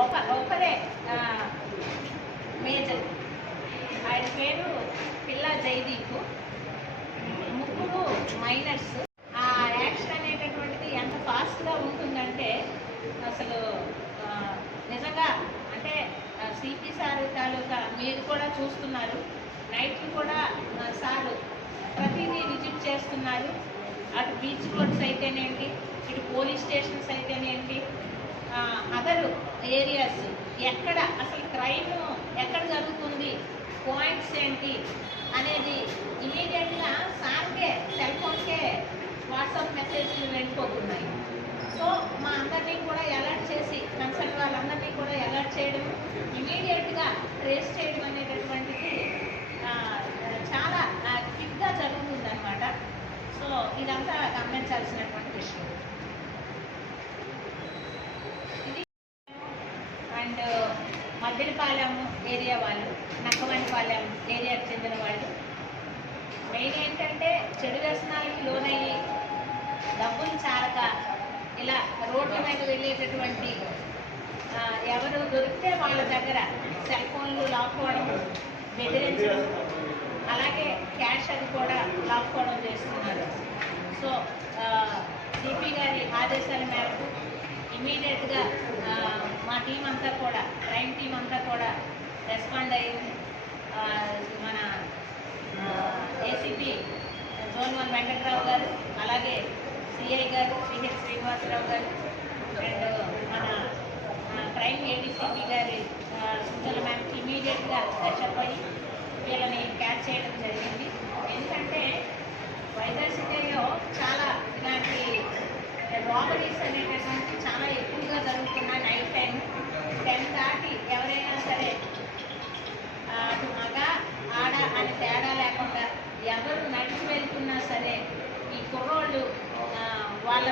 ఒక ఒకరే మేజర్. ఆయన పేరు పిల్ల జైదీప్ ముగ్గురు మైనర్స్. ఆ యాక్షన్ అనేటటువంటిది ఎంత ఫాస్ట్గా ఉంటుందంటే అసలు నిజంగా అంటే సిపి సార్ తాలూకా మీరు కూడా చూస్తున్నారు. నైట్ కూడా సార్ సారు ప్రతిదీ విజిట్ చేస్తున్నారు. అటు బీచ్ రోడ్స్ అయితేనేంటి ఇటు పోలీస్ స్టేషన్స్ అయితేనేంటి అదర్ ఏరియాస్ ఎక్కడ అసలు క్రైమ్ ఎక్కడ జరుగుతుంది పాయింట్స్ ఏంటి అనేది ఇమీడియట్గా సార్కే సెల్ ఫోన్కే వాట్సాప్ మెసేజ్లు వెళ్ళిపోతున్నాయి. సో మా అందరినీ కూడా అలర్ట్ చేసి కన్సల్ట్ వాళ్ళందరినీ కూడా అలర్ట్ చేయడం ఇమీడియట్గా ట్రేస్ చేయడం అనేటటువంటిది ఆ, చాలా క్విక్గా జరుగుతుంది అనమాట సో ఇదంతా గమనించాల్సినటువంటి విషయం ఇది అండ్ మద్దిలపాలెం ఏరియా వాళ్ళు నక్కమణిపాలెం ఏరియాకి చెందిన వాళ్ళు. మెయిన్ ఏంటంటే చెడు వ్యసనాలకి లోనయ్యి డబ్బులు చాలక ఇలా రోడ్ల మీద వెళ్ళేటటువంటి ఎవరు దొరికితే వాళ్ళ దగ్గర సెల్ ఫోన్లు లాక్కోవడం బెదిరించడం అలాగే క్యాష్ అది కూడా లాక్కోవడం చేస్తున్నారు. సో సిపి గారి ఆదేశాల మేరకు ఇమీడియట్గా మా టీం అంతా కూడా క్రైమ్ టీం అంతా కూడా రెస్పాండ్ అయ్యింది. మన ఏసీపీ జోన్ వన్ వెంకట్రావు గారు అలాగే సిఐ గారు సిహెచ్ శ్రీనివాసరావు గారు అండ్ మన క్రైమ్ ఏడీసీపీ గారి ఆ, సూచనల మేరకు ఇమీడియట్గా ఫ్రెషప్ అయ్యి వీళ్ళని క్యాచ్ చేయడం జరిగింది. ఎందుకంటే వైజాగ్ సిటీలో చాలా ఇలాంటి రాబరీస్ అనేటటువంటి చాలా ఎక్కువగా జరుగుతున్నాయి నైట్ టైం టెన్ దాటి ఎవరైనా సరే ఆ, అటు మగ ఆడ అని తేడా లేకుండా ఎవరు నడిచి వెళ్తున్నా సరే ఈ కుర్రోళ్ళు ఆ,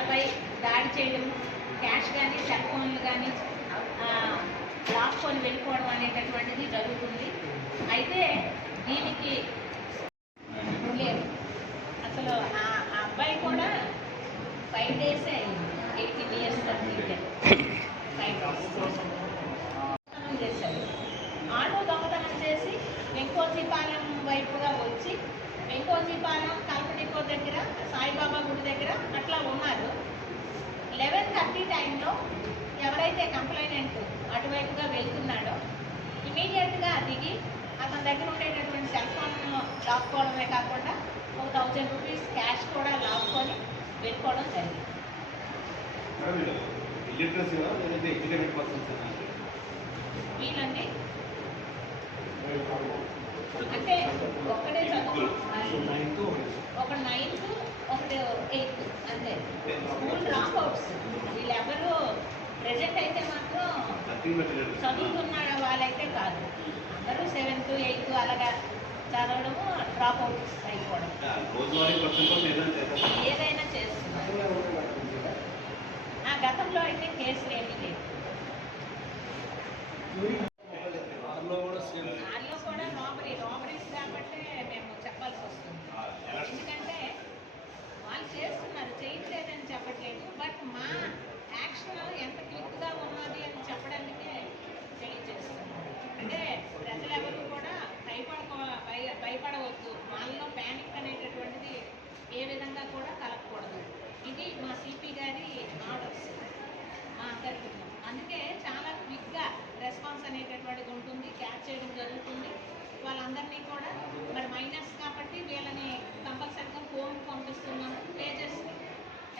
వాళ్ళపై దాడి చేయడం క్యాష్ కానీ సెల్ ఫోన్లు కానీ లాక్కొని వెళ్ళిపోవడం అనేటటువంటిది జరుగుతుంది. అయితే దీనికి లేదు. అసలు ఆ ఆ అబ్బాయి కూడా five days eighteen years completed five దొంగతనం చేశారు ఆటో దొంగతనం చేసి వెంకోజీపాలెం వైపుగా వచ్చి వెంకోజీపాలెం కల్పనికో దగ్గర సాయిబాబా గుడి దగ్గర అట్లా ఉన్నారు. లెవెన్ థర్టీ టైంలో ఎవరైతే కంప్లైనెంట్ అటువైపుగా వెళ్తున్నాడో ఇమీడియట్గా దిగి అతని దగ్గర ఉండేటటువంటి సెల్ ఫోన్ లాక్కోవడమే కాకుండా ఒక థౌజండ్ రూపీస్ క్యాష్ కూడా లాక్కొని వెళ్ళిపోవడం జరిగింది. వీళ్ళండి. అంటే ఒక్కడే చదువు. ఒక నైన్త్ ఒకటి ఎయిత్ అంతే. స్కూల్ డ్రాప్ అవుట్స్ వీళ్ళెవరు ప్రెజెంట్ అయితే మాత్రం చదువుతున్న వాళ్ళైతే కాదు. అందరూ సెవెంత్ ఎయిత్ అలాగా చదవడము డ్రాప్ అవుట్స్ అయిపోవడం ఏదైనా చేస్తున్నారు. ఆ గతంలో అయితే కేసులు ఏమీ లేవు వారంలో కూడా సేమ్ దానిలో కూడా రాబరీ రాబరీస్ కాబట్టి మేము చెప్పాల్సి వస్తుంది ఎందుకంటే వాళ్ళు చేస్తున్నారు చేయట్లేదని చెప్పట్లేదు బట్ మా యాక్షన్ ఎంత క్లిక్గా ఉన్నది అని చెప్పడానికే తెలియజేస్తున్నాం అంటే ప్రజలు ఎవరు కూడా భయపడకో భయ భయపడవద్దు వాళ్ళలో ప్యానిక్ అనేటటువంటిది ఏ విధంగా కూడా కలగకూడదు ఇది మా సిపి గారి ఆర్డర్స్ మా అందరికీ అందుకే చాలా క్విక్గా రెస్పాన్స్ అనేటటువంటిది ఉంటుంది క్యాచ్ చేయడం జరుగుతుంది వాళ్ళందరినీ కూడా మరి మైనస్ కాబట్టి వీళ్ళని కంపల్సరీగా ఫోన్ పంపిస్తున్నాము పేజెస్ని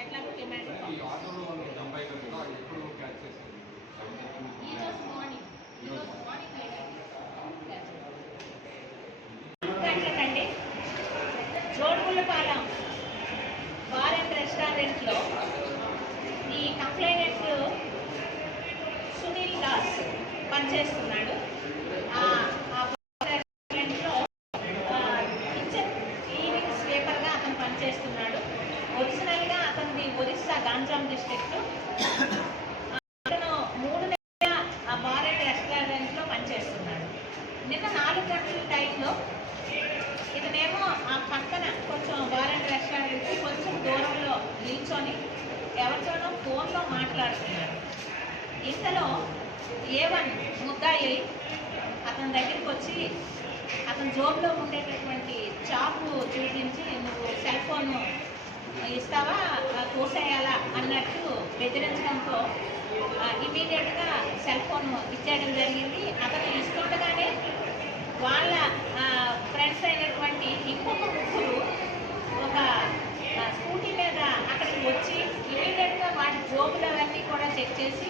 ఎట్లాగో డిమాండ్ ఈ ఆటోలో వాళ్ళు డెబ్బై కదా ఎప్పుడు క్యాచ్ చేస్తారు ఈ రోజు మార్నింగ్ ఈ రోజు మార్నింగ్ గంటలకండి జోడుగుళ్ళపాలెం బార్ అండ్ రెస్టారెంట్లో ఈ కంప్లైనెంట్ సునీల్ దాస్ పనిచేస్తున్నాడు. ఆ రెస్టారెంట్లో కిచెన్ క్లీనింగ్ స్వీపర్గా అతను పనిచేస్తున్నాడు. ఒరిజినల్గా అతనిది ఒరిస్సా గాంజాం డిస్ట్రిక్ట్. అతను మూడు నెలల ఆ బార్ అండ్ రెస్టారెంట్లో పనిచేస్తున్నాడు. నిన్న నాలుగు గంటల టైంలో ఆ పక్కన కొంచెం బార్ అండ్ రెస్టారెంట్కి కొంచెం దూరంలో నిల్చొని ఎవరితోనో ఫోన్లో మాట్లాడుతున్నారు. ఇంతలో ఏవన్ ఏ వన్ ముద్దాయి అతని దగ్గరికి వచ్చి అతని జోబులో ఉండేటటువంటి చాపు చూపించి నువ్వు సెల్ ఫోన్ ఇస్తావా? తోసేయాలా? అన్నట్టు బెదిరించడంతో ఇమీడియట్గా సెల్ ఫోన్ ఇచ్చేయడం జరిగింది. అతను ఇస్తుండగానే వాళ్ళ ఫ్రెండ్స్ అయినటువంటి ఇంకొక ముగ్గురు ఒక స్కూటీ మీద అక్కడికి వచ్చి ఇమీడియట్గా వాటి జోబులు అవన్నీ కూడా చెక్ చేసి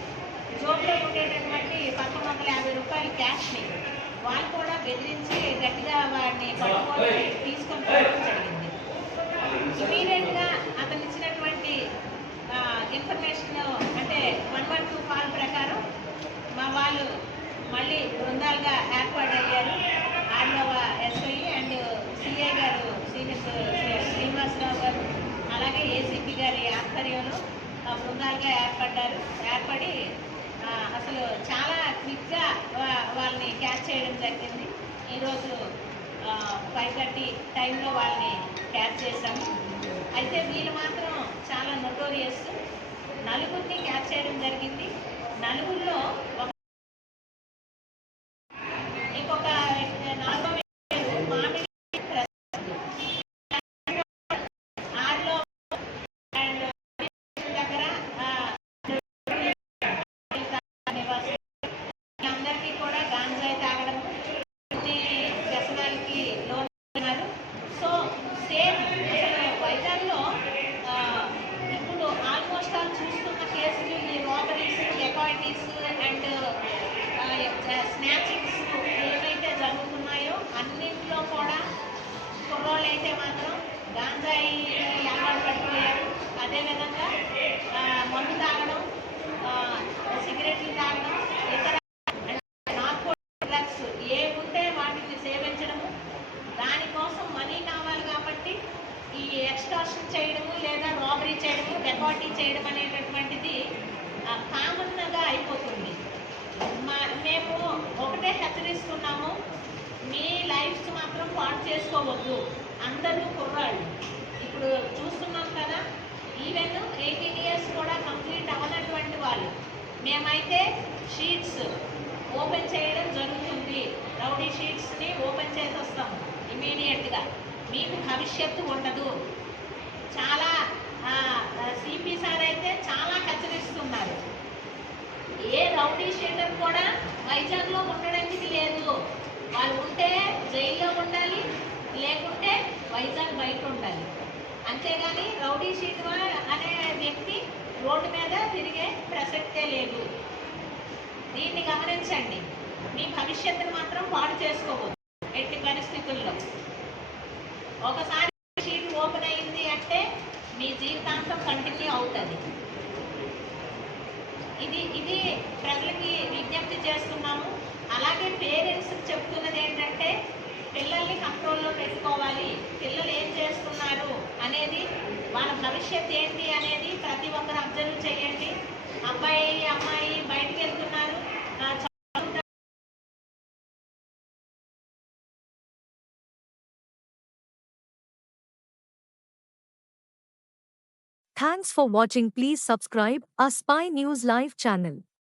జోబులో ఉండేటటువంటి పంతొమ్మిది వందల యాభై రూపాయల క్యాష్ని వాళ్ళు కూడా బెదిరించి గట్టిగా వాడిని పట్టుకొని తీసుకొని పోవడం జరిగింది. ఇమీడియట్గా అతను ఇచ్చినటువంటి ఇన్ఫర్మేషన్ అంటే వన్ వన్ టూ కాల్ ప్రకారం మా వాళ్ళు మళ్ళీ బృందాలుగా ఏర్పాటయ్యారు ఆర్డవ SI and CI garu senior Srinivasarao garu అలాగే ఏసీపీ గారి ఆధ్వర్యంలో బృందాలుగా ఏర్పడ్డారు. ఏర్పడి అసలు చాలా క్విక్గా వా- వాళ్ళని క్యాచ్ చేయడం జరిగింది. ఈరోజు ఫైవ్ థర్టీ టైంలో వాళ్ళని క్యాచ్ చేశాము. అయితే వీళ్ళు మాత్రం చాలా నొటోరియస్. నలుగురిని క్యాచ్ చేయడం జరిగింది. నలుగురిలో ఒక ఇంకొక నాలుగో వ్యక్తి మామిడి ఆరులో అండ్ దగ్గర ఆ, నివాసి అందరికీ కూడా గాంజాయి తాగడం కొన్ని వ్యసనాలకి లోనున్నారు సో సేమ్ అసలు వైజాగ్లో ఆ, ఇప్పుడు ఆల్మోస్ట్ ఆల్ చూస్తున్న కేసులు ఈ రాబరీస్ ఎకాయిటీస్ అండ్ స్నాచింగ్స్ ఏవైతే జరుగుతున్నాయో అన్నింటిలో కూడా కుర్రోళ్ళు అయితే మాత్రం గాంజాయి అలవాటు పడిపోయారు అదేవిధంగా ఆ, మందు తాగడం సిగరెట్లు తాగడం ఇతర నార్కోటిక్ డ్రగ్స్ ఏ ఉంటే వాటిని సేవించడము. దానికోసం మనీ కావాలి కాబట్టి ఈ ఎక్స్టార్షన్ చేయడము లేదా రాబరీ చేయడము డెకాటీ చేయడం అనేటటువంటిది కామన్గా అయిపోతుంది. మా మేము ఒకటే హెచ్చరిస్తున్నాము మీ లైఫ్స్ మాత్రం పాటు చేసుకోవద్దు. అందరూ కుర్రాళ్ళు ఇప్పుడు చూస్తున్నాం కదా ఈవెన్ ఎయిటీన్ ఇయర్స్ కూడా కంప్లీట్ అవ్వనటువంటి వాళ్ళు. మేమైతే షీట్స్ ఓపెన్ చేయడం జరుగుతుంది. రౌడీ షీట్స్ని ఓపెన్ చేసేస్తాము ఇమీడియట్గా మీకు భవిష్యత్తు ఉండదు చాలా సిపి సార్ అయితే చాలా హెచ్చరిస్తున్నారు ఏ రౌడీ షీటర్ కూడా వైజాగ్లో ఉండడానికి లేదు వాళ్ళు ఉంటే జైల్లో ఉండాలి లేకుంటే వైజాగ్ బయట ఉండాలి అంతేగాని రౌడీ షీటర్ అనే వ్యక్తి రోడ్డు మీద తిరిగే ప్రసక్తే లేదు. దీన్ని గమనించండి. మీ భవిష్యత్తును మాత్రం పాడు చేసుకోవద్దు ఎట్టి పరిస్థితుల్లో. ఒకసారి షీట్ ఓపెన్ అయింది అంటే మీ జీవితాంతం కంటిన్యూ అవుతుంది. ఇది ఇది ప్రజలకి విజ్ఞప్తి చేస్తున్నాము. అలాగే పేరెంట్స్ చెప్తున్నది ఏంటంటే పిల్లల్ని కంట్రోల్లో పెట్టుకోవాలి పిల్లలు ఏం చేస్తున్నారు అనేది వాళ్ళ భవిష్యత్ ఏంటి అనేది ప్రతి ఒక్కరు అబ్జర్వ్ చేయండి అబ్బాయి అమ్మాయి బయటికి వెళ్తున్నారు Thanks for watching. Please subscribe our Spy News Live channel.